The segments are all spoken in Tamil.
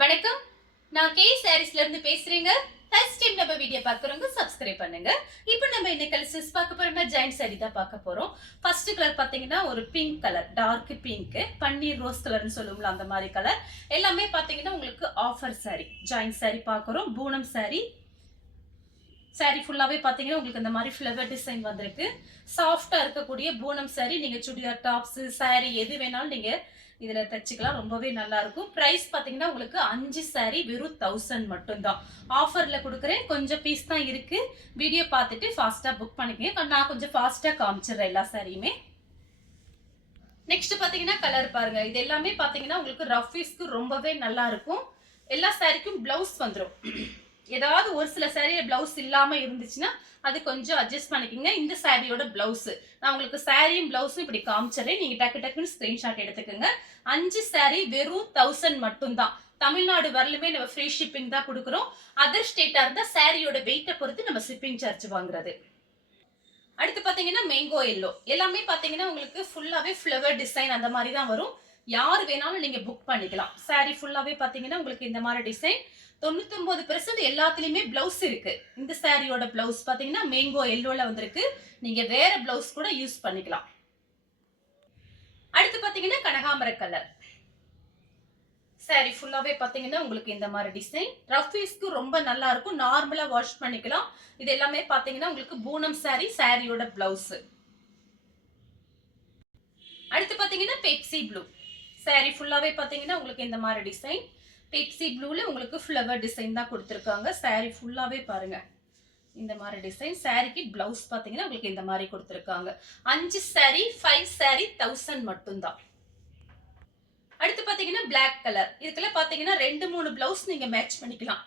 வணக்கம். நான் கே சாரீஸ்ல இருந்து பேசுறேங்க. ஃபர்ஸ்ட் டைம் நம்ம வீடியோ பார்க்குறவங்க சப்ஸ்கிரைப் பண்ணுங்க. இப்போ நம்ம என்ன கலர்ஸ் பார்க்க போறோம்னா ஜாயிண்ட் சாரி தான் பார்க்க போறோம். ஃபர்ஸ்ட் கலர் பாத்தீங்கன்னா ஒரு பிங்க் கலர், டார்க் பிங்க், பன்னீர் ரோஸ் கலர்னு சொல்லுவோம்ல அந்த மாதிரி கலர். எல்லாமே பாத்தீங்கன்னா உங்களுக்கு ஆஃபர் சாரி. ஜாயிண்ட் சாரி பார்க்குறோம். பூனம் சாரி. சாரி ஃபுல்லாவே பாத்தீங்கன்னா உங்களுக்கு இந்த மாதிரி ஃப்ளவர் டிசைன் வந்திருக்கு. சாஃப்டா இருக்கக்கூடிய பூனம் சாரி. நீங்க சுடிதார் டாப்ஸ், சாரி எது வேணாலும் நீங்க இதுல தச்சுக்கலாம். ரொம்பவே நல்லா இருக்கும். பிரைஸ் பாத்தீங்கன்னா உங்களுக்கு 5 சாரி வெறும் 1000 மட்டும் தான். ஆஃபர்ல கொடுக்குறேன். கொஞ்சம் பீஸ் தான் இருக்கு. வீடியோ பார்த்துட்டு ஃபாஸ்டா புக் பண்ணிக்கங்க. நான் கொஞ்சம் ஃபாஸ்டா காமிச்சிடுறேன் எல்லா சாரியுமே. நெக்ஸ்ட் பாத்தீங்கன்னா கலர் பாருங்க. இது எல்லாமே பாத்தீங்கன்னா உங்களுக்கு ரஃபீஸ்க்கு ரொம்பவே நல்லா இருக்கும். எல்லா சாரிக்கும் பிளவுஸ் வந்துடும். ஏதாவது ஒரு சில சாரியில பிளவுஸ் இல்லாம இருந்துச்சுன்னா அது கொஞ்சம் அட்ஜஸ்ட் பண்ணிக்கோங்க. இந்த சாரியோட பிளவுஸ் நான் உங்களுக்கு சாரியும் பிளவுஸும் இப்படி காமிச்சிடறேன். நீங்க டக்கு டக்குன்னு ஸ்கிரீன்ஷாட் எடுத்துக்கோங்க. 5 சாரி வெறும் 1000 மட்டும் தான். தமிழ்நாடு வரலுமே நம்ம ஃப்ரீ ஷிப்பிங் தான் கொடுக்குறோம். அதர் ஸ்டேட்டா இருந்தா சாரியோட வெயிட்டை பொறுத்து நம்ம ஷிப்பிங் சார்ஜ் வாங்குறது. அடுத்து பாத்தீங்கன்னா மேங்கோ எல்லோ. எல்லாமே பாத்தீங்கன்னா உங்களுக்கு ஃபுல்லாவே ஃப்ளவர் டிசைன் அந்த மாதிரி தான் வரும். யார் வேணாலும் நீங்க புக் பண்ணிக்கலாம். சாரி ஃபுல்லாவே பாத்தீங்கன்னா உங்களுக்கு இந்த மாதிரி டிசைன். 99% எல்லாத்துலயுமே பிளவுஸ் இருக்கு. இந்த சாரியோட பிளவுஸ் பாத்தீங்கன்னா மேங்கோ எல்லோல வந்திருக்கு. நீங்க வேற பிளவுஸ் கூட யூஸ் பண்ணிக்கலாம். அடுத்து பாத்தீங்கன்னா கனகாம்பர கலர். சாரி ஃபுல்லாவே பாத்தீங்கன்னா உங்களுக்கு இந்த மாதிரி டிசைன். ரஃபீஸ்க்கு ரொம்ப நல்லா இருக்கும். நார்மலா வாஷ் பண்ணிக்கலாம். இது எல்லாமே பாத்தீங்கன்னா உங்களுக்கு பூனம் சாரி. சாரியோட பிளவுஸ். அடுத்து பாத்தீங்கன்னா பெப்சி ப்ளூ. சாரி ஃபுல்லாவே பாத்தீங்கன்னா உங்களுக்கு இந்த மாதிரி டிசைன். பெப்சி ப்ளூல உங்களுக்கு ஃப்ளவர் டிசைன் தான் கொடுத்துருக்காங்க. சாரி ஃபுல்லாவே பாருங்க இந்த மாதிரி டிசைன். சாரிக்கு பிளவுஸ் பாத்தீங்கன்னா உங்களுக்கு இந்த மாதிரி கொடுத்துருக்காங்க. 5 சாரி 5 சாரி 1000 மட்டும் தான். அடுத்து பாத்தீங்கன்னா பிளாக் கலர். இதுக்குள்ள பாத்தீங்கன்னா 2-3 பிளவுஸ் நீங்க மேட்ச் பண்ணிக்கலாம்.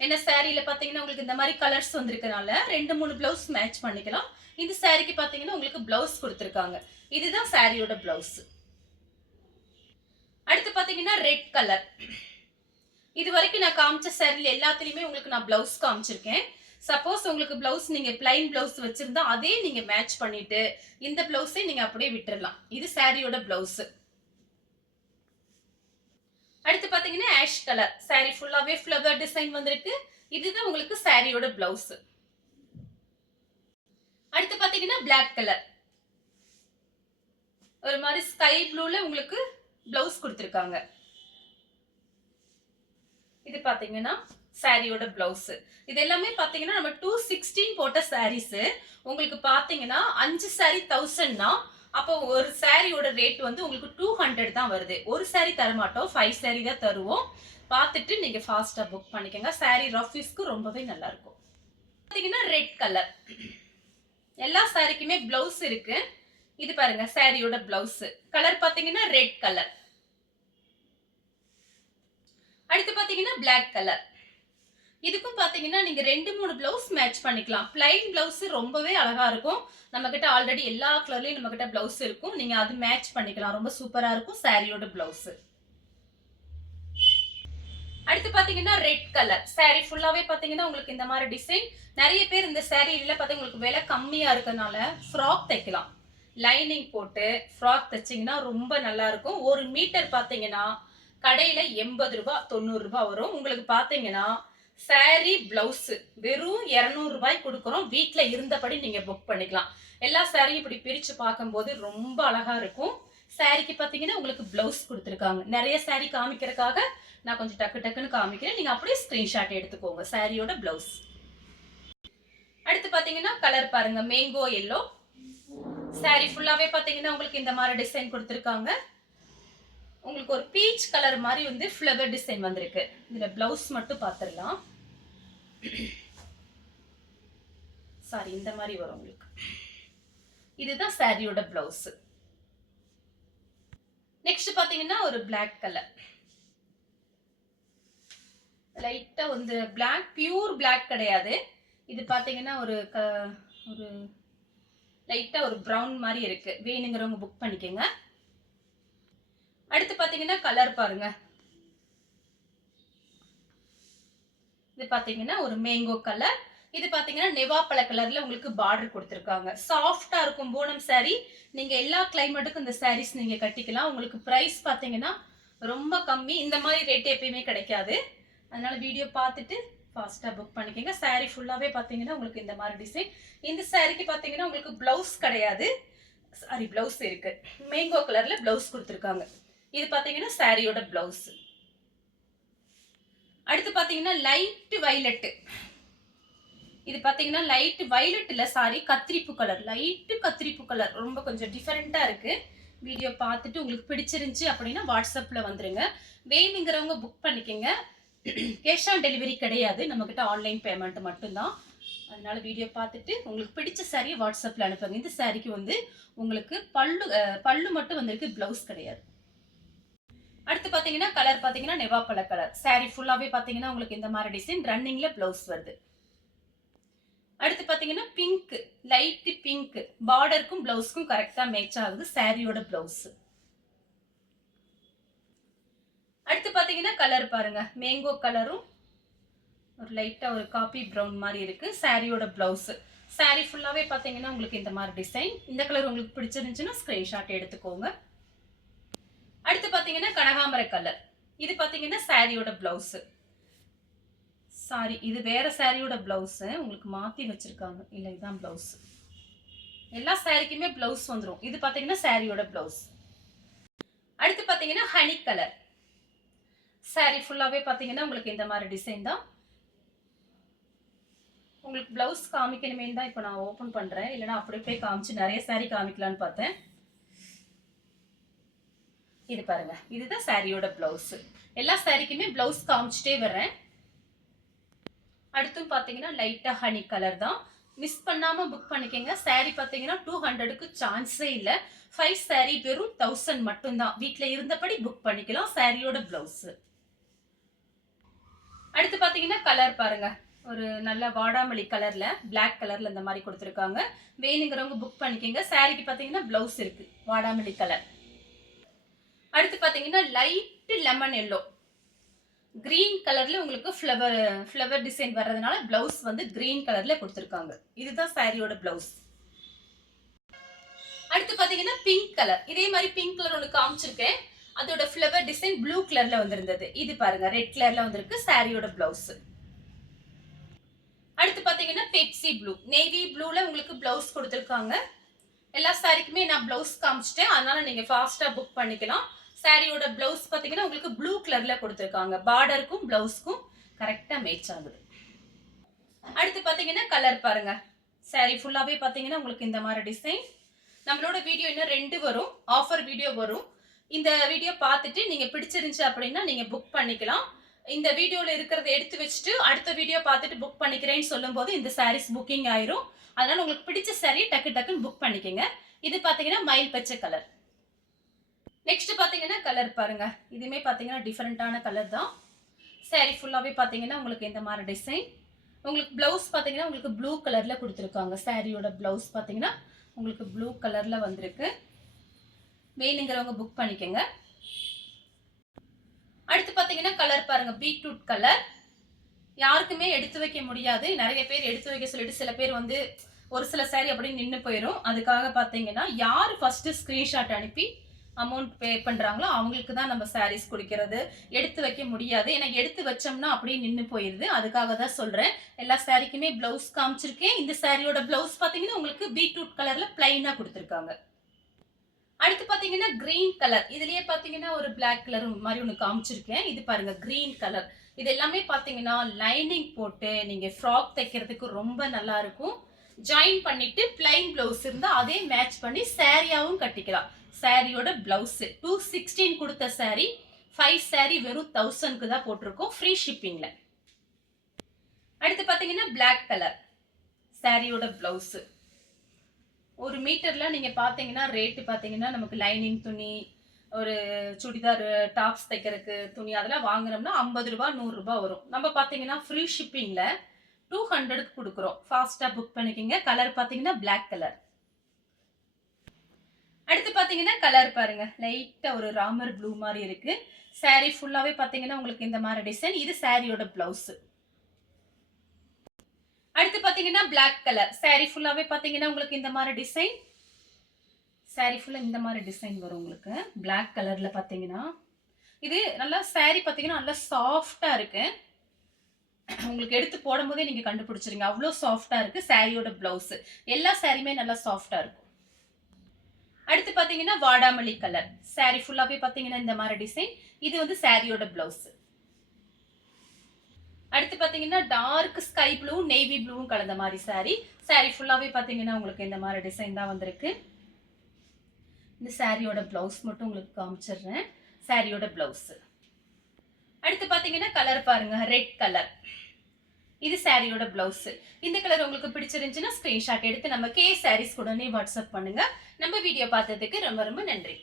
என்ன சாரியில பாத்தீங்கன்னா உங்களுக்கு இந்த மாதிரி கலர்ஸ் வந்திருக்கனால 2-3 பிளவுஸ் மேட்ச் பண்ணிக்கலாம். இந்த சாரிக்கு பாத்தீங்கன்னா உங்களுக்கு பிளவுஸ் கொடுத்துருக்காங்க. இதுதான் சாரியோட பிளவுஸ். அடுத்து பாத்தீங்கன்னா ரெட் கலர். இது வரைக்கும் நான் காமிச்ச சாரில எல்லாத்துலயுமே உங்களுக்கு நான் பிளவுஸ் காமிச்சிருக்கேன். சப்போஸ் உங்களுக்கு பிளவுஸ் நீங்க பிளைன் பிளவுஸ் வச்சிருந்தா அதே நீங்க மேட்ச் பண்ணிட்டு இந்த பிளவுஸை நீங்க அப்படியே விட்டுறலாம். இது சாரியோட பிளவுஸ். அடுத்து பாத்தீங்கன்னா ஆஷ் கலர். சாரி ஃபுல்லாவே ஃப்ளவர் டிசைன் வந்திருக்கு. இதுதான் உங்களுக்கு சாரியோட பிளவுஸ். அடுத்து பாத்தீங்கன்னா பிளாக் கலர். ஒரு மாதிரி ஸ்கை ப்ளூல உங்களுக்கு பிளவுஸ் கொடுத்திருக்காங்க. இது பாத்தீங்கன்னா சாரியோட பிளவுஸ். இது எல்லாமே பாத்தீங்கன்னா நம்ம 216 போட்ட சாரீஸ். உங்களுக்கு பாத்தீங்கன்னா 5 சாரி 1000னா அப்போ ஒரு சாரியோட ரேட் வந்து உங்களுக்கு 200 தான் வருது. ஒரு சாரி தர மாட்டோம். 5 சாரி தான் தருவோம். பார்த்துட்டு நீங்க ஃபாஸ்டா புக் பண்ணிக்கங்க. சாரி ரஃபீஸ்க்கு ரொம்பவே நல்லா இருக்கும். பாத்தீங்கன்னா ரெட் கலர். எல்லா சாரிக்குமே பிளவுஸ் இருக்கு. இது பாருங்க சாரியோட பிளவுஸ். கலர் பாத்தீங்கன்னா ரெட் கலர். அடுத்து பாத்தீங்கன்னா பிளாக் கலர். இதுக்கும் பாத்தீங்கன்னா நீங்க 2-3 பிளவுஸ் மேட்ச் பண்ணிக்கலாம். பிளைன் பிளவுஸ் ரொம்பவே அழகா இருக்கும். நம்ம கிட்ட ஆல்ரெடி எல்லா கலர்லயும் நம்ம கிட்ட பிளவுஸ் இருக்கும். நீங்க அது மேட்ச் பண்ணிக்கலாம். ரொம்ப சூப்பரா இருக்கும் சாரியோட பிளவுஸ். அடுத்து பாத்தீங்கன்னா ரெட் கலர். சாரி ஃபுல்லாவே பாத்தீங்கன்னா உங்களுக்கு இந்த மாதிரி டிசைன். நிறைய பேர் இந்த சாரியில பாத்தீங்கன்னா உங்களுக்கு விலை கம்மியா இருக்கனால ஃப்ராக் தைக்கலாம். லைனிங் போட்டு ஃப்ராக் தைச்சீங்கன்னா ரொம்ப நல்லா இருக்கும். 1 மீட்டர் பாத்தீங்கன்னா கடையில 80 ரூபாய் 90 ரூபாய் வரும். உங்களுக்கு பாத்தீங்கன்னா சாரி பிளவுஸ் வெறும் 200 ரூபாய் கொடுக்குறோம். வீட்டுல இருந்தபடி நீங்க புக் பண்ணிக்கலாம். எல்லா சாரியும் இப்படி பிரிச்சு பார்க்கும்போது ரொம்ப அழகா இருக்கும். சாரிக்கு பாத்தீங்கன்னா உங்களுக்கு பிளவுஸ் கொடுத்துருக்காங்க. நிறைய சாரி காமிக்கிறதுக்காக நான் கொஞ்சம் டக்கு டக்குன்னு காமிக்கிறேன். நீங்க அப்படியே ஸ்கிரீன்ஷாட் எடுத்துக்கோங்க. சாரியோட பிளவுஸ். அடுத்து பாத்தீங்கன்னா கலர் பாருங்க மேங்கோ எல்லோ. சாரி ஃபுல்லாவே பாத்தீங்கன்னா உங்களுக்கு இந்த மாதிரி டிசைன் கொடுத்துருக்காங்க. உங்களுக்கு ஒரு பீச் கலர் மாதிரி வந்து ஃப்ளவர் டிசைன் வந்திருக்கு. இதுல பிளவுஸ் மட்டும் பாத்துடலாம். சாரி இந்த மாதிரி வரும் உங்களுக்கு. இதுதான் சாரியோட பிளவுஸ். நெக்ஸ்ட் பாத்தீங்கன்னா ஒரு பிளாக் கலர். லைட்டா வந்து பிளாக் பியூர் பிளாக் கிடையாது. இது பாத்தீங்கன்னா ஒரு லைட்டா ஒரு பிரவுன் மாதிரி இருக்கு. வேணுங்கிறவங்க புக் பண்ணிக்கோங்க. அடுத்து பாத்தீங்கன்னா கலர் பாருங்க. இது பாத்தீங்கன்னா ஒரு மேங்கோ கலர். இது பாத்தீங்கன்னா நெவாப்பழ கலர்ல உங்களுக்கு பார்டர் கொடுத்திருக்காங்க. சாஃப்டா இருக்கும் பூனம் சாரி. நீங்க எல்லா கிளைமேட்டுக்கும் இந்த சாரீஸ் நீங்க கட்டிக்கலாம். உங்களுக்கு பிரைஸ் பாத்தீங்கன்னா ரொம்ப கம்மி. இந்த மாதிரி ரேட் எப்பயுமே கிடைக்காது. அதனால வீடியோ பார்த்துட்டு ஃபாஸ்ட்டாக புக் பண்ணிக்கோங்க. saree ஃபுல்லாகவே பார்த்தீங்கன்னா உங்களுக்கு இந்த மாதிரி டிசைன். இந்த சாரீக்கு பார்த்தீங்கன்னா உங்களுக்கு ப்ளவுஸ் கிடையாது. சாரி, ப்ளவுஸ் இருக்கு. மேங்கோ கலர்ல ப்ளவுஸ் கொடுத்துருக்காங்க. இது பார்த்தீங்கன்னா சாரியோட ப்ளவுஸ். அடுத்து பார்த்தீங்கன்னா லைட் வயலட். இது பார்த்தீங்கன்னா லைட் வயலட் இல்ல, சாரி, கத்திரிப்பு கலர். லைட் கத்திரிப்பு கலர் ரொம்ப கொஞ்சம் டிஃபரெண்டா இருக்கு. வீடியோ பார்த்துட்டு உங்களுக்கு பிடிச்சிருந்துச்சு அப்படின்னா வாட்ஸ்அப்ல வந்துருங்க. வேணுங்கிறவங்க புக் பண்ணிக்கோங்க. கேஷ் ஆன் டெலிவரி கிடையாது, நம்மக்கிட்ட ஆன்லைன் பேமெண்ட் மட்டும்தான். அதனால வீடியோ பார்த்துட்டு உங்களுக்கு பிடிச்ச சாரியை வாட்ஸ்அப்ல அனுப்புங்க. இந்த சாரிக்கு வந்து உங்களுக்கு பல்லு மட்டும் வந்திருக்கு, பிளவுஸ் கிடையாது. அடுத்து பார்த்தீங்கன்னா கலர் பார்த்தீங்கன்னா நெவாப்பழ கலர். சாரி ஃபுல்லாவே பார்த்தீங்கன்னா உங்களுக்கு இந்த மாதிரி டிசைன் ரன்னிங்ல பிளவுஸ் வருது. அடுத்து பார்த்தீங்கன்னா பிங்க், லைட் பிங்க், பார்டருக்கும் பிளவுஸ்க்கும் கரெக்டா மேட்ச் ஆகுது சாரியோட பிளவுஸ். அடுத்து பார்த்தீங்கன்னா கலர் பாருங்க, மேங்கோ கலரும் ஒரு லைட்டா ஒரு காபி ப்ரௌன் மாதிரி இருக்கு சாரியோட பிளவுஸ். சாரி ஃபுல்லாவே பார்த்தீங்கன்னா உங்களுக்கு இந்த மாதிரி டிசைன். இந்த கலர் உங்களுக்கு பிடிச்சிருந்துச்சுன்னா ஸ்கிரீன்ஷாட் எடுத்துக்கோங்க. அடுத்து பார்த்தீங்கன்னா கனகாம்பர கலர். இது பார்த்தீங்கன்னா சாரியோட பிளவுஸ். சாரி, இது வேற சாரியோட பிளவுஸ், உங்களுக்கு மாத்தி வச்சிருக்காங்க. இல்ல, இதுதான் பிளவுஸ். எல்லா சாரிக்குமே பிளவுஸ் வந்துடும். இது பார்த்தீங்கன்னா சாரியோட பிளவுஸ். அடுத்து பார்த்தீங்கன்னா ஹனி கலர். சாரி ஃபுல்லாவே பார்த்தீங்கன்னா உங்களுக்கு இந்த மாதிரி டிசைன் தான். உங்களுக்கு பிளவுஸ் காமிக்கணுமே தான் இப்போ நான் ஓப்பன் பண்றேன். இல்லைன்னா அப்படியே போய் காமிச்சு நிறைய சாரி காமிக்கலான்னு பார்த்தேன். இது பாருங்க, இதுதான் சாரியோட பிளவுஸ். எல்லா சாரிக்குமே பிளவுஸ் காமிச்சிட்டே வர்றேன். அடுத்தும் பார்த்தீங்கன்னா லைட்டா ஹனி கலர் தான். மிஸ் பண்ணாம புக் பண்ணிக்கங்க. சாரி பார்த்தீங்கன்னா 200க்கு சான்ஸே இல்லை. 5 சாரி வெறும் 1000 மட்டும்தான். வீட்டில் இருந்தபடி புக் பண்ணிக்கலாம். சாரியோட பிளவுஸ். அடுத்து பார்த்தீங்கன்னா கலர் பாருங்க, ஒரு நல்ல வாடாமல்லி கலர்ல பிளாக் கலர்ல இந்த மாதிரி கொடுத்துருக்காங்க. வேணுங்கிறவங்க புக் பண்ணிக்கங்க. சாரிக்கு பார்த்தீங்கன்னா பிளவுஸ் இருக்கு, வாடாமல்லி கலர். அடுத்து பார்த்தீங்கன்னா லைட் லெமன் எல்லோ, கிரீன் கலர்ல உங்களுக்கு ஃப்ளவர் டிசைன் வர்றதுனால பிளவுஸ் வந்து கிரீன் கலர்ல கொடுத்துருக்காங்க. இதுதான் சாரியோட பிளவுஸ். அடுத்து பாத்தீங்கன்னா பிங்க் கலர். இதே மாதிரி பிங்க் கலர் ஒன்று காமிச்சிருக்கேன். அதோட ஃப்ளவர் டிசைன் ப்ளூ கலர்ல வந்திருந்தது. இது பாருங்க, ரெட் கலர்ல வந்திருக்கு சாரியோட பிளவுஸ். அடுத்து பாத்தீங்கன்னா பெப்சி ப்ளூ, நேவி ப்ளூல உங்களுக்கு பிளவுஸ் கொடுத்துருக்காங்க. எல்லா சாரிக்குமே நான் பிளவுஸ் காமிச்சிட்டேன், அதனால நீங்க ஃபாஸ்டா புக் பண்ணிக்கலாம். சாரியோட பிளவுஸ் பாத்தீங்கன்னா உங்களுக்கு ப்ளூ கலர்ல கொடுத்துருக்காங்க. பார்டருக்கும் பிளவுஸ்க்கும் கரெக்டா மேட்ச் ஆகுது. அடுத்து பாத்தீங்கன்னா கலர் பாருங்க, சாரி ஃபுல்லாவே பாத்தீங்கன்னா உங்களுக்கு இந்த மாதிரி டிசைன். நம்மளோட வீடியோ இன்னும் 2 வரும், ஆஃபர் வீடியோ வரும். இந்த வீடியோ பார்த்துட்டு நீங்க பிடிச்சிருந்துச்சு அப்படின்னா நீங்க புக் பண்ணிக்கலாம். இந்த வீடியோல இருக்கிறத எடுத்து வச்சுட்டு அடுத்த வீடியோ பார்த்துட்டு புக் பண்ணிக்கிறேன்னு சொல்லும் போது இந்த சாரீஸ் புக்கிங் ஆயிரும். அதனால உங்களுக்கு பிடிச்ச சாரி டக்கு டக்குன்னு புக் பண்ணிக்கங்க. இது பாத்தீங்கன்னா மயில் பச்சை கலர். நெக்ஸ்ட் பாத்தீங்கன்னா கலர் பாருங்க, இதுமே பாத்தீங்கன்னா டிஃபரெண்டான கலர் தான். சாரி ஃபுல்லாவே பாத்தீங்கன்னா உங்களுக்கு இந்த மாதிரி டிசைன். உங்களுக்கு பிளவுஸ் பாத்தீங்கன்னா உங்களுக்கு ப்ளூ கலர்ல கொடுத்துருக்காங்க. சாரியோட பிளவுஸ் பாத்தீங்கன்னா உங்களுக்கு ப்ளூ கலர்ல வந்திருக்கு. வேணுங்கிறவங்க புக் பண்ணிக்கங்க. அடுத்து பாத்தீங்கன்னா கலர் பாருங்க, பீட்ரூட் கலர். யாருக்குமே எடுத்து வைக்க முடியாது. நிறைய பேர் எடுத்து வைக்க சொல்லிட்டு சில பேர் வந்து ஒரு சில சாரி அப்படியே நின்று போயிடும். அதுக்காக பாத்தீங்கன்னா யார் ஃபர்ஸ்ட் ஸ்கிரீன்ஷாட் அனுப்பி அமௌண்ட் பே பண்றாங்களோ அவங்களுக்கு தான் நம்ம சாரீஸ் கொடுக்கிறது. எடுத்து வைக்க முடியாது, ஏன்னா எடுத்து வச்சோம்னா அப்படியே நின்று போயிருது. அதுக்காக தான் சொல்றேன். எல்லா சாரிக்குமே பிளவுஸ் காமிச்சிருக்கேன். இந்த சாரியோட பிளவுஸ் பாத்தீங்கன்னா உங்களுக்கு பீட்ரூட் கலர்ல பிளைனா கொடுத்துருக்காங்க. அடுத்து பாத்தீங்கன்னா கிரீன் கலர். இதுலயே பாத்தீங்கன்னா ஒரு பிளாக் கலர் மாதிரி ஒன்று காமிச்சிருக்கேன். இது பாருங்க கிரீன் கலர். இது எல்லாமே பாத்தீங்கன்னா லைனிங் போட்டு நீங்க ஃப்ராக் தைக்கிறதுக்கு ரொம்ப நல்லா இருக்கும். ஜாயின் பண்ணிட்டு பிளைன் பிளவுஸ் இருந்தா அதே மேட்ச் பண்ணி சாரியாவும் கட்டிக்கலாம். சாரியோட பிளவுஸ் 216 கொடுத்த சாரி 5 சாரி வெறும் 1000க்கு தான் போட்டிருக்கோம், ஃப்ரீ ஷிப்பிங்ல. அடுத்து பாத்தீங்கன்னா பிளாக் கலர் சாரியோட பிளவுஸ். ஒரு மீட்டர்ல நீங்க பாத்தீங்கன்னா ரேட்டு பாத்தீங்கன்னா நமக்கு லைனிங் துணி, ஒரு சுடிதார் டாப்ஸ் தைக்கிறதுக்கு துணி அதெல்லாம் வாங்குறோம்னா 50 ரூபாய் 100 ரூபாய் வரும். நம்ம பாத்தீங்கன்னா ஃப்ரீ ஷிப்பிங்ல 200க்கு கொடுக்குறோம். ஃபாஸ்டா புக் பண்ணிக்கங்க. கலர் பாத்தீங்கன்னா பிளாக் கலர். அடுத்து பாத்தீங்கன்னா கலர் பாருங்க, லைட்டா ஒரு ராமர் ப்ளூ மாதிரி இருக்கு. சாரி ஃபுல்லாவே பாத்தீங்கன்னா உங்களுக்கு இந்த மாதிரி டிசைன். இது சாரியோட பிளவுஸ். அடுத்து பாத்தீங்கன்னா பிளாக் கலர். சாரி ஃபுல்லாவே பாத்தீங்கன்னா உங்களுக்கு இந்த மாதிரி டிசைன். சாரி ஃபுல்லா இந்த மாதிரி டிசைன் வரும் உங்களுக்கு. பிளாக் கலர்ல பாத்தீங்கன்னா இது நல்லா saree பார்த்தீங்கன்னா நல்லா சாஃப்ட்டா இருக்கு. உங்களுக்கு எடுத்து போடும்போதே நீங்க கண்டுபிடிச்சிருங்க. அவ்ளோ சாஃப்ட்டா இருக்கு சாரியோட பிளவுஸ். எல்லா சாரியுமே நல்லா சாஃப்ட்டா இருக்கும். அடுத்து பார்த்தீங்கன்னா வாடாமல்லி கலர். சாரி ஃபுல்லாவே பார்த்தீங்கன்னா இந்த மாரி டிசைன். இது வந்து சாரியோட பிளவுஸ். அடுத்து பார்த்தீங்கன்னா டார்க் ஸ்கை ப்ளூ, நேவி ப்ளூவும் கலந்த மாரி சாரி. சாரி ஃபுல்லாவே பார்த்தீங்கன்னா உங்களுக்கு இந்த மாரி டிசைன் தான் வந்திருக்கு. இந்த சாரியோட பிளவுஸ் மட்டும் உங்களுக்கு காமிச்சிடுறேன். சாரியோட பிளவுஸ். அடுத்து பார்த்தீங்கன்னா கலர் பாருங்க ரெட் கலர். இது சாரியோட பிளவுஸ். இந்த கலர் உங்களுக்கு பிடிச்சிருந்துச்சுன்னா ஸ்கிரீன்ஷாட் எடுத்து நம்ம கே சாரீஸ் உடனே வாட்ஸ்அப் பண்ணுங்க. நம்ம வீடியோ பார்த்ததுக்கு ரொம்ப ரொம்ப நன்றி.